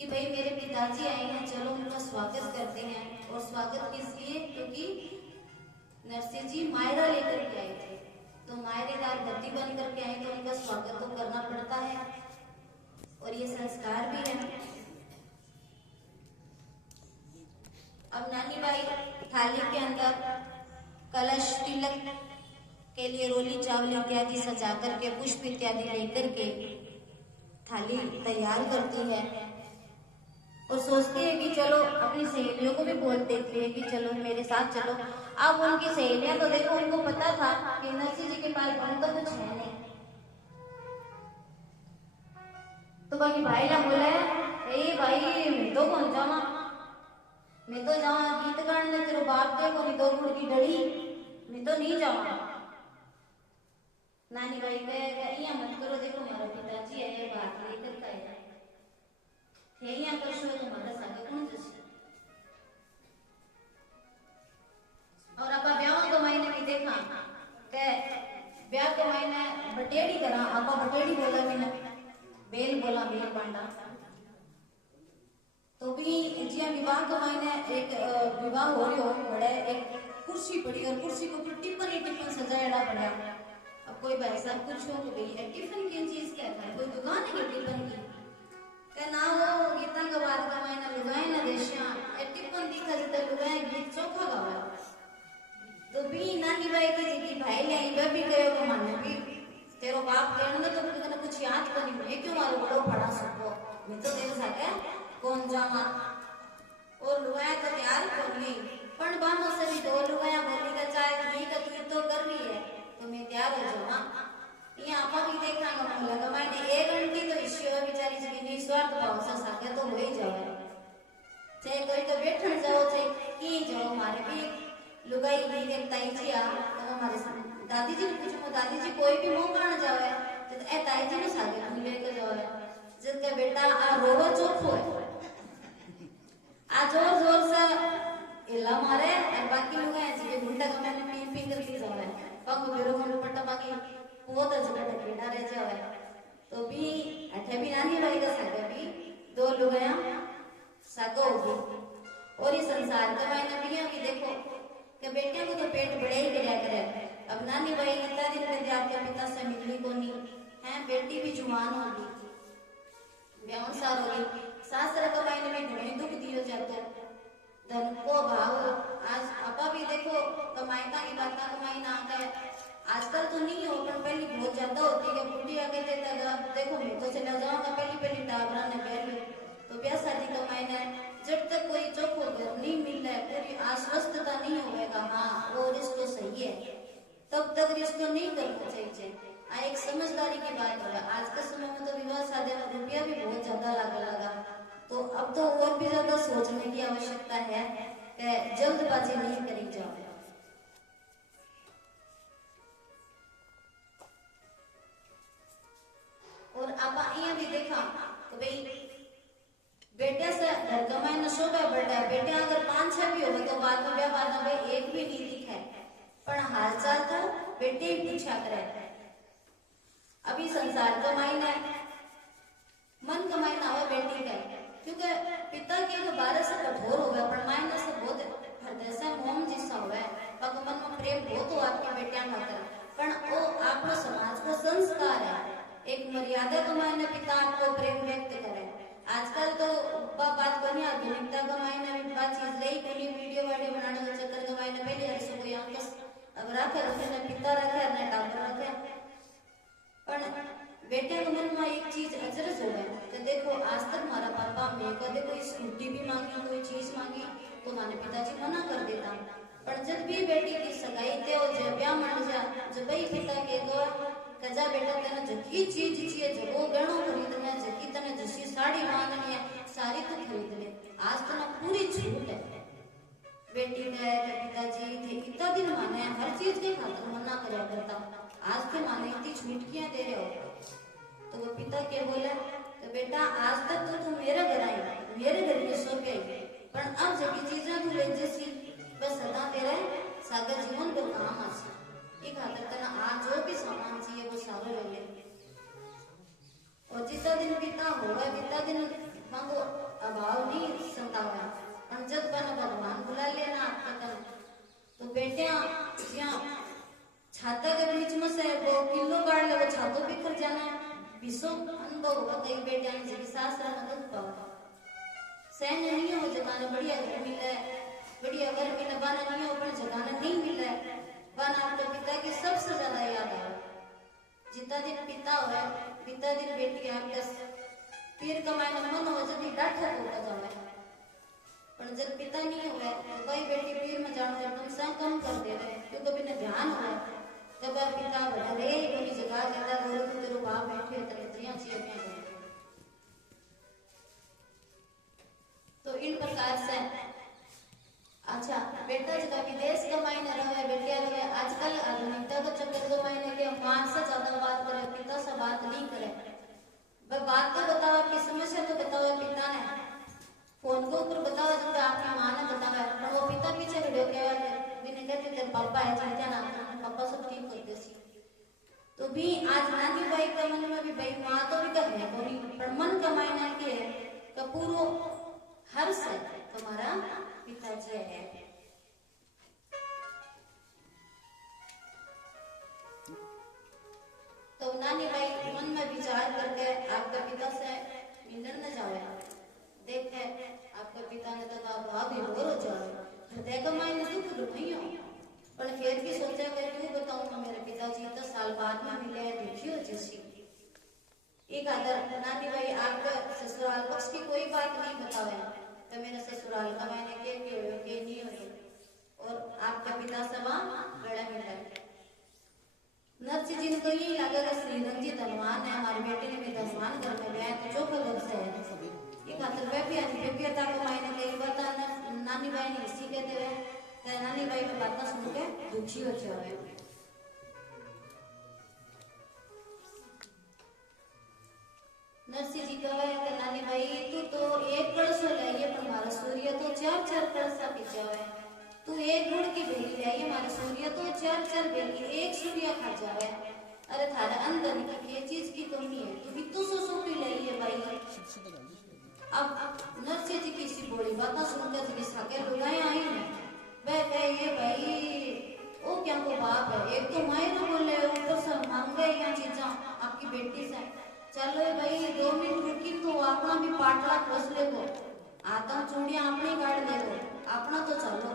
कि भाई मेरे पिताजी आए हैं, चलो उनका स्वागत करते हैं। और स्वागत किस लिए? क्योंकि नरसिंह जी मायरा लेकर के आए थे, तो मायरेदार गद्दी बन करके आए तो उनका स्वागत तो करना पड़ता है और ये संस्कार भी है। अब नानी बाई थाली के अंदर कलश तिलक के लिए रोली चावल इत्यादि सजा करके पुष्प इत्यादि लेकर के थाली तैयार करती है और सोचती है कि चलो अपनी सहेलियों को भी बोल देती है कि चलो मेरे साथ चलो। अब उनकी सहेलियां तो देखो, उनको पता था कि नरसिंह जी के पास धन तो कुछ है नहीं, तो बाकी भाई ना बोले भाई मैं तो कौन जावा, मैं तो जावा गीत गाने तेरे बाप देखो नहीं दो गुड़ की डड़ी, मैं तो नहीं जावा। नानी भाई कहे मत करो, देखो हमारा पिताजी है बात लेकर का है करशो तुम्हारा सागे कौन जैसे। और आपा ब्याह के महीने भी देखा के ब्याह के महीने बटेड़ी करा, आपा बटेड़ी बोला मैंने बेल बोला बेल बांडा, तो भी जिया विवाह के महीने एक विवाह हो रही हो बड़े एक कुर्सी पड़ी और कुर्सी को ऊपर टिफिन ही टिफिन सजाया पड़ा। अब कोई भाई साहब पूछो कि भाई टिफिन की चीज क्या था, कोई दुकान है टिफिन की ना वो गीता का बात का मैंने लुगाए ना देशिया टिफिन दिखा जितना लुगाए गीत चौथा गावा, तो भी नानी भाई की जी भाई ले वह भी कहे को माने भी तेरो बाप कहने तो तुमने कुछ याद तो नहीं, मैं क्यों मारो बड़ो पढ़ा सको, मैं तो तेरे साथ कौन जावा। और लुगाया तो तैयार कर ली पण बामो से भी दो लुगाया बोली का चाहे नहीं का तू तो कर रही है तो मैं तैयार हो जाऊंगा। ये आपा भी देखा मन लगा मैंने एक घंटी तो ईश्वर बेचारी जी नहीं स्वार्थ भाव से साके तो हो ही जाए, चाहे कोई तो बैठन जाओ चाहे की जाओ। हमारे भी लुगाई भी देखता ही जी आ तो हमारे दादी जी ने पूछो दादी जी कोई भी मुंह कान जावे तो ए ताई जी ने सागे तू लेके जावे जिसका बेटा आ रोवा चोखो है आ जोर जोर से इला मारे और बाकी लोग हैं जी गुंडा का मैंने पी पी कर ली जावे पंग बेरो मन पट्टा बाकी बहुत जगह टकेड़ा रह जावे। तो भी अठे भी नानी भाई का सागे भी दो लोग हैं सागो होगी। और ये संसार के मैंने भी देखो कि बेटियों को तो पेट बड़े ही करया करे। अब नानी भाई इतना दिन में आपके पिता से मिलनी को नहीं है, बेटी भी जुबान होगी ब्याह सार होगी शास्त्र का मैंने में घणे दुख दियो जाते धन को भाव। आज आपा भी देखो कमाईता की बात कमाई ना आता है आजकल तो नहीं हो पर पहले बहुत ज्यादा होती है। बुढ़िया कहते थे देखो मैं तो चला जाऊंगा पहली टाबरा ने पहले तो ब्याह शादी का मायने जब तक कोई चौखो घर नहीं मिल रहा है पूरी आश्वस्तता नहीं होगा हाँ वो रिश्तो सही है तब तक रिश्तो नहीं करना चाहिए। एक समझदारी की बात है। आज के समय में तो विवाह शादी में रुपया भी बहुत ज्यादा लगा तो अब तो और भी ज्यादा सोचने की आवश्यकता है कि जल्दबाजी नहीं करी जाए। और आप ये भी देखा तो भाई बेटे से घर कमाए न शोभा बढ़ा है, बेटे अगर 5-6 भी हो तो बाद में भाई एक भी नहीं दिखा है पर हालचाल तो बेटे ही पूछा करे। अभी संसार कमाई ना मन कमाई ना हो बेटी का क्योंकि पिता के जो 12 से कठोर हो गया पर मायने से बहुत हृदय से मोम जिसा हुआ है पग मन में प्रेम बहुत हो आपकी बेटियां खातर पर वो आपको समाज को संस्कार है एक मर्यादा कमाने पिता आपको प्रेम विवाह में कदे कोई स्कूटी भी मांगी, कोई चीज मांगी तो माने पिताजी मना कर देता। पर जब भी बेटी की सगाई थे और जब ब्याह मंड जा, जब भाई पिता के गो कजा बेटा तेने जकी चीज चाहिए, जब वो गहनो खरीदना, जकी तने जसी साड़ी मांगनी है सारी तो खरीद ले। आज तो ना पूरी छूट है। बेटी के पिताजी थे इतना दिन माने हर चीज के खातिर मना करया करता, आज के माने इतनी छूट क्यों दे रहे हो। तो वो पिता के बोले तो बेटा आज तक तो तू मेरे घर आई, मेरे घर में सो गई, पर अब जब चीजें तू ले जैसी बस सदा तेरे सागर जीवन को काम आसी। एक खातिर तना आज जो भी सामान चाहिए वो सारा ले ले। और जितना दिन पिता होगा जितना दिन मांगो अभाव नहीं संतावा, और जब बना भगवान बुला लेना आपका तन तो बेटियां ज्यां छाता के बीच में से वो किलो गाड़ ले, वो छातों भी कर जाना विश्व अनुभव होगा। कई बेटियां जी सासरा में दुख पावा सहन नहीं हो, जगाना बढ़िया घर मिले, बढ़िया घर मिले, बाना नहीं हो पर जगाना नहीं मिले, बाना आपके पिता की सबसे ज्यादा याद आए। जितना दिन पिता हुआ पिता दिन बेटी आपके पीर कमाने मन हो जब डाठा होगा जावे, पर जब पिता नहीं हुआ तो भाई बेटी पीर में जाना एकदम से कम कर दे रहे, क्योंकि बिना ध्यान हुआ जब पिता बड़े बड़ी जगह कहता है तो तेरे बाप बैठे तेरे जिया चाहिए। तो इन प्रकार से अच्छा बेटा जगह विदेश कमाई न रहे, बेटिया रहे आजकल आधुनिकता का चक्कर को मायने के मां से ज्यादा बात करे, पिता से बात नहीं करे। वह बात तो बताओ, आपकी समस्या तो बताओ पिता ने, फोन के ऊपर बताओ जब आपकी मां ने बताया, पर वो पिता पीछे वीडियो क्या बिना कहते तेरे पापा है चिंता ना, पापा सब ठीक करते सी। तो भी आज नानी भाई का मन में भी भाई मां तो भी कहने को नहीं, पर मन का मायना के पूरो हर से तुम्हारा पिताजी है। तो नानी भाई मन में विचार करके आपका पिता से मिलने न जावे, देखे आपका पिता ने तो भाभी बोर हो जाए, हृदय का मायने दुख नहीं हो, पर फिर भी सोचा कि क्यों बताऊं मैं मेरे पिताजी तो साल बाद में मिले हैं, दुखी हो जैसी। एक आदर नानी भाई आपका ससुराल पक्ष की कोई बात नहीं बतावे तो मेरे ससुराल का मैंने के नहीं हुई, और आपका पिता से वहां गड़ा मिला। नर्स जी ने तो यही लगा कि श्रीधर जी धनवान है, हमारी बेटी ने भी धनवान घर में गया तो चौका घर से है। ये खातर वे भी अनुभव्यता को मायने कई बता नानी भाई ने इसी कहते हुए नानी भाई की बात सुन के दुखी हो जाए। नरसिंह जी कहे कि नानी भाई तू तो एक कड़स लाइए पर हमारा सूर्य तो चार चार कड़सा पीछा है, तू एक गुड़ की बेली लाइए हमारा सूर्य तो चार चार बेली एक सूर्य खा जावे। अरे थारे अंदर की ये चीज की कमी है, तू भी तो सो की लाइए भाई। अब नरसिंह जी की इसी बोली बात सुनकर जी साके लुगाए आई ना वह कहे भाई ओ क्या को बाप है, एक तो मायने बोले ऊपर से मांगे या चीजा आपकी बेटी से, चलो भाई 2 मिनट रुकी तो अपना भी पाटला खोस ले को आता चूड़ियां अपने काट दे को अपना तो चलो।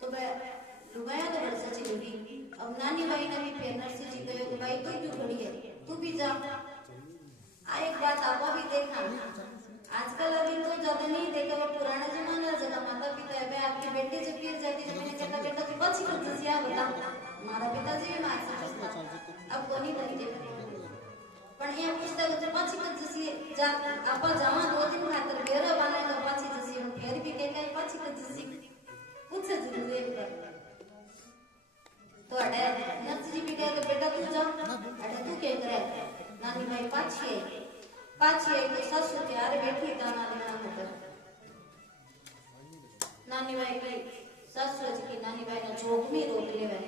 तो वह लुगाया तो बड़ से चलेगी। अब नानी भाई ने भी फिर नरसिंह जी कहे कि भाई तू क्यों खड़ी है, तू भी जा। एक बात आपा भी देखा आजकल अभी तो ज्यादा नहीं देखा, वो पुराना जमाना जगह माता पिता है आपकी बेटी जब फिर जाती जब मैंने कहता बेटा तू बच्ची कर दसिया बता हमारा पिताजी भी मार सकता अब को नहीं बनते पण ये पुस्तक जब बच्ची कर दसी जा आपा जावा 2 दिन खातर बेरा बने तो बच्ची दसी हम फिर भी कहते हैं बच्ची कर दसी कुछ जरूरी है। तो अड़े नर्स जी भी कहे बेटा तू जा, अड़े तू क्या करे नानी भाई पाछी है तो ससुर त्यार बैठी दाना देना होकर नानी भाई की ससुर जी की नानी भाई ने जोग में रोक ले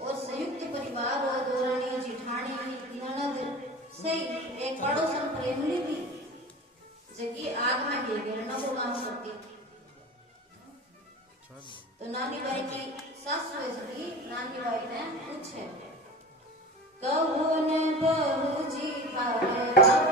और संयुक्त परिवार और दोरानी जिठानी ननद सही एक पड़ोसन प्रेमनी भी जगी आग में ही गिरना को काम करती। तो नानी भाई की ससुर जी नानी भाई ने पूछे कहो ने बहू जी थारे